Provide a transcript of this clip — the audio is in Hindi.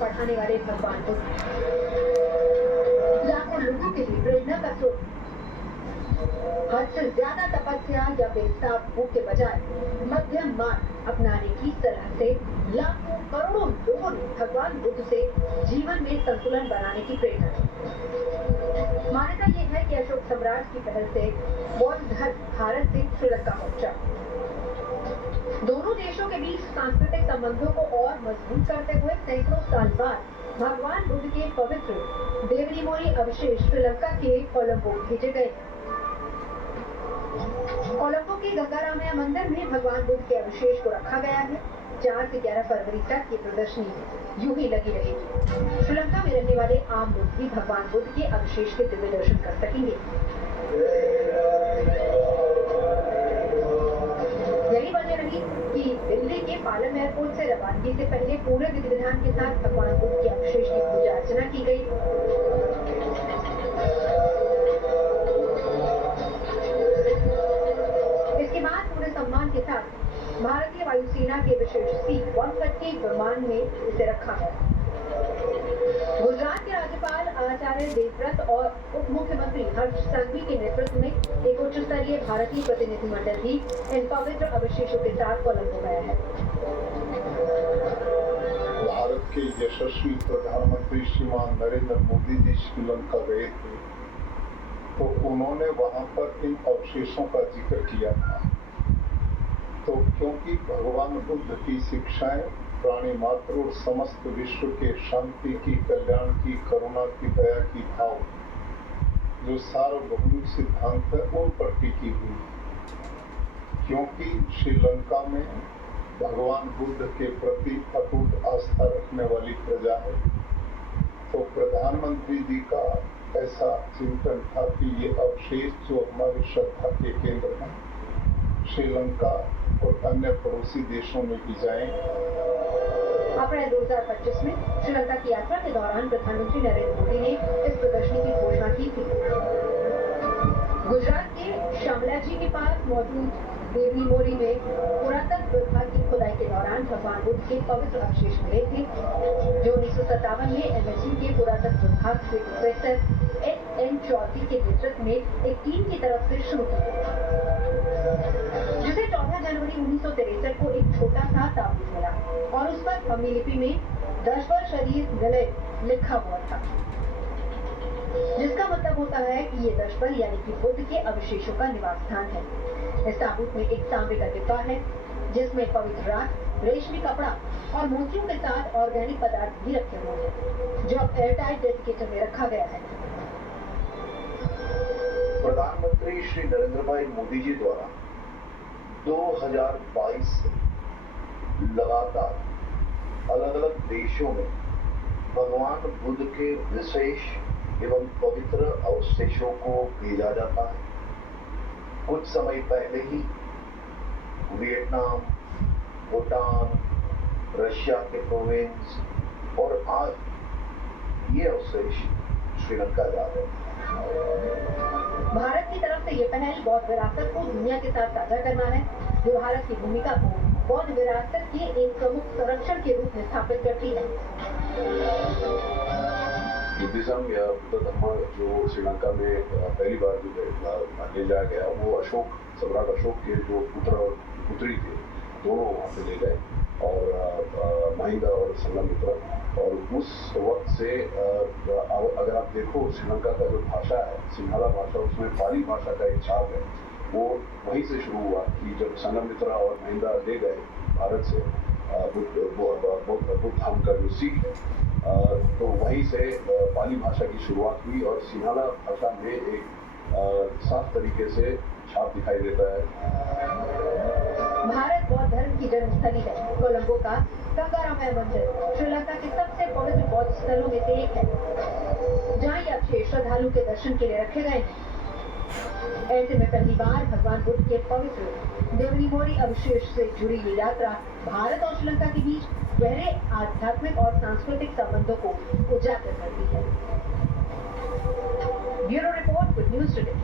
पढ़ाने वाले भगवान बुद्ध लाखों लोगों के लिए प्रेरणा का स्रोत। हद से ज्यादा तपस्या या बेहिसाब भूख के बजाय मध्यम मार्ग अपनाने की सलाह से लाखों करोड़ों लोगों ने भगवान बुद्ध से जीवन में संतुलन बनाने की प्रेरणा दी। मान्यता यह है कि अशोक सम्राट की पहल से बौद्ध धर्म भारत से श्रीलंका पहुंचा। दोनों देशों के बीच सांस्कृतिक संबंधों को और मजबूत करते हुए सैकड़ों साल बाद भगवान बुद्ध के पवित्र देवनीमोरी अवशेष श्रीलंका के कोलंबो भेजे गए। कोलंबो के गंगारामया मंदिर में भगवान बुद्ध के अवशेष को रखा गया है। 4 से 11 फरवरी तक ये प्रदर्शनी यूं ही लगी रहेगी। श्रीलंका में रहने वाले आम लोग भी भगवान बुद्ध के अवशेष के दिव्य दर्शन कर सकेंगे। यही वजह रही कि दिल्ली के पालम एयरपोर्ट से रवानगी से पहले पूरे विधि विधान के साथ भगवान बुद्ध के अवशेष की पूजा अर्चना की गई। इसके बाद पूरे सम्मान के साथ भारतीय वायुसेना के विशेष C-130 विमान में इसे रखा गया। गुजरात के राज्यपाल आचार्य देवव्रत और उप मुख्यमंत्री हर्ष संघवी के नेतृत्व में एक उच्च स्तरीय भारतीय प्रतिनिधिमंडल भी इन पवित्र अवशेषों के साथ कोलंबो गया है। भारत के यशस्वी प्रधानमंत्री श्रीमान नरेंद्र मोदी जी श्रीलंका गए थे, तो उन्होंने वहां पर इन अवशेषों का जिक्र किया था। तो क्योंकि भगवान बुद्ध की शिक्षाएं प्राणी मात्र और समस्त विश्व के शांति की, कल्याण की, करुणा की, दया की भाव जो सार्वभौमिक सिद्धांत है उन पर टिकी हुई। क्योंकि श्रीलंका में भगवान बुद्ध के प्रति अटूट आस्था रखने वाली प्रजा है, तो प्रधानमंत्री जी का ऐसा चिंतन था कि ये अवशेष जो हमारी श्रद्धा के केंद्र हैं श्रीलंका और अन्य पड़ोसी देशों में भी जाएं। अप्रैल 2025 में श्रीलंका की यात्रा के दौरान प्रधानमंत्री नरेंद्र मोदी ने इस प्रदर्शनी की घोषणा की थी। गुजरात के शामलाजी के पास मौजूद देवनीमोरी में पुरातत्व विभाग की खुदाई के दौरान भगवान बुद्ध के पवित्र अवशेष मिले थे, जो 1957 में MSU के पुरातत्व विभाग के प्रोफेसर S.N. चौधरी के नेतृत्व में एक टीम की तरफ से शुरू की गई, जिसे 14 जनवरी 1963 को एक छोटा सा ताबूत मिला और उस पर ब्राह्मी लिपि में दशवर शरीर निलय लिखा हुआ था, जिसका मतलब होता है कि ये दशवर यानी कि बुद्ध के अवशेषों का निवास स्थान है। इस ताबूत में एक तांबे का डिब्बा है जिसमें पवित्र राख, रेशमी कपड़ा और मोतियों के साथ ऑर्गेनिक पदार्थ भी रखे हुए हैं, जो अब एयरटाइट डेसिकेटर में रखा गया है। प्रधानमंत्री श्री नरेंद्र भाई मोदी जी द्वारा 2022 से लगातार अलग अलग देशों में भगवान बुद्ध के विशेष एवं पवित्र अवशेषों को भेजा जाता है। कुछ समय पहले ही वियतनाम, भूटान, रशिया के प्रोविंस और आज ये अवशेष श्रीलंका जा रहे हैं। भारत की तरफ से ये पहल बौद्ध विरासत को दुनिया के साथ साझा करना है, जो भारत की भूमिका को बौद्ध विरासत के एक प्रमुख संरक्षण के रूप में स्थापित करती है। बुद्धिज्म या बुद्ध धर्म जो श्रीलंका में पहली बार जो ले जाया गया, वो सम्राट अशोक के जो पुत्र और पुत्री थे, दोनों वहाँ पे ले गए, और महिंदा और संघमित्रा। और उस वक्त से अगर आप देखो श्रीलंका का जो भाषा है, सिंहाला भाषा, उसमें पाली भाषा का एक छाप है, वो वहीं से शुरू हुआ कि जब संघमित्रा और महिंदा ले गए भारत से बुद्ध धर्म का जो सीख है, तो वहीं से पाली भाषा की शुरुआत हुई और सिंहाला भाषा में एक साफ तरीके से छाप दिखाई देता है। भारत बौद्ध धर्म की जन्मस्थली है। कोलंबो का गंगारामया मंदिर श्रीलंका के सबसे पवित्र बौद्ध स्थलों में से एक है, जहाँ ये अवशेष श्रद्धालु के दर्शन के लिए रखे गए हैं। ऐसे में पहली बार भगवान बुद्ध के पवित्र देवनीमोरी अवशेष से जुड़ी ये यात्रा भारत और श्रीलंका के बीच गहरे आध्यात्मिक और सांस्कृतिक संबंधों को उजागर करती है। Bureau report with news today.